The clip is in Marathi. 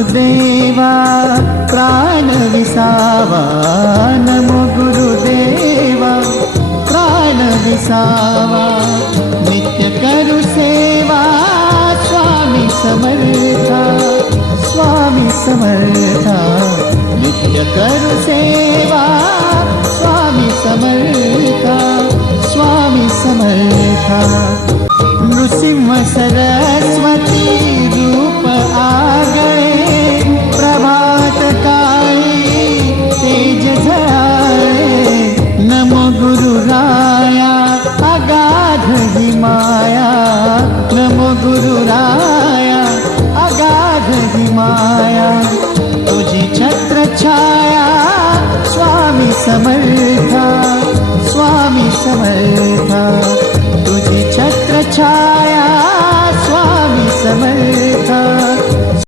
गुरुदेवा प्राण विसावा, नमो गुरुदेवा प्राण विसावा, नित्य करू सेवा स्वामी समर्था, स्वामी समर्था, नित्य करू सेवा स्वामी समर्था, स्वामी समर्था। नृसिंह सरस्वती रूप आगळे, प्रभात काळी तेज झळाळे, नमो गुरुराया अगाध ही माया, नमो गुरुराया अगाध ही माया, तुझी छत्र छाया स्वामी समर्था, स्वामी समर्था, तुझी छत्र छाया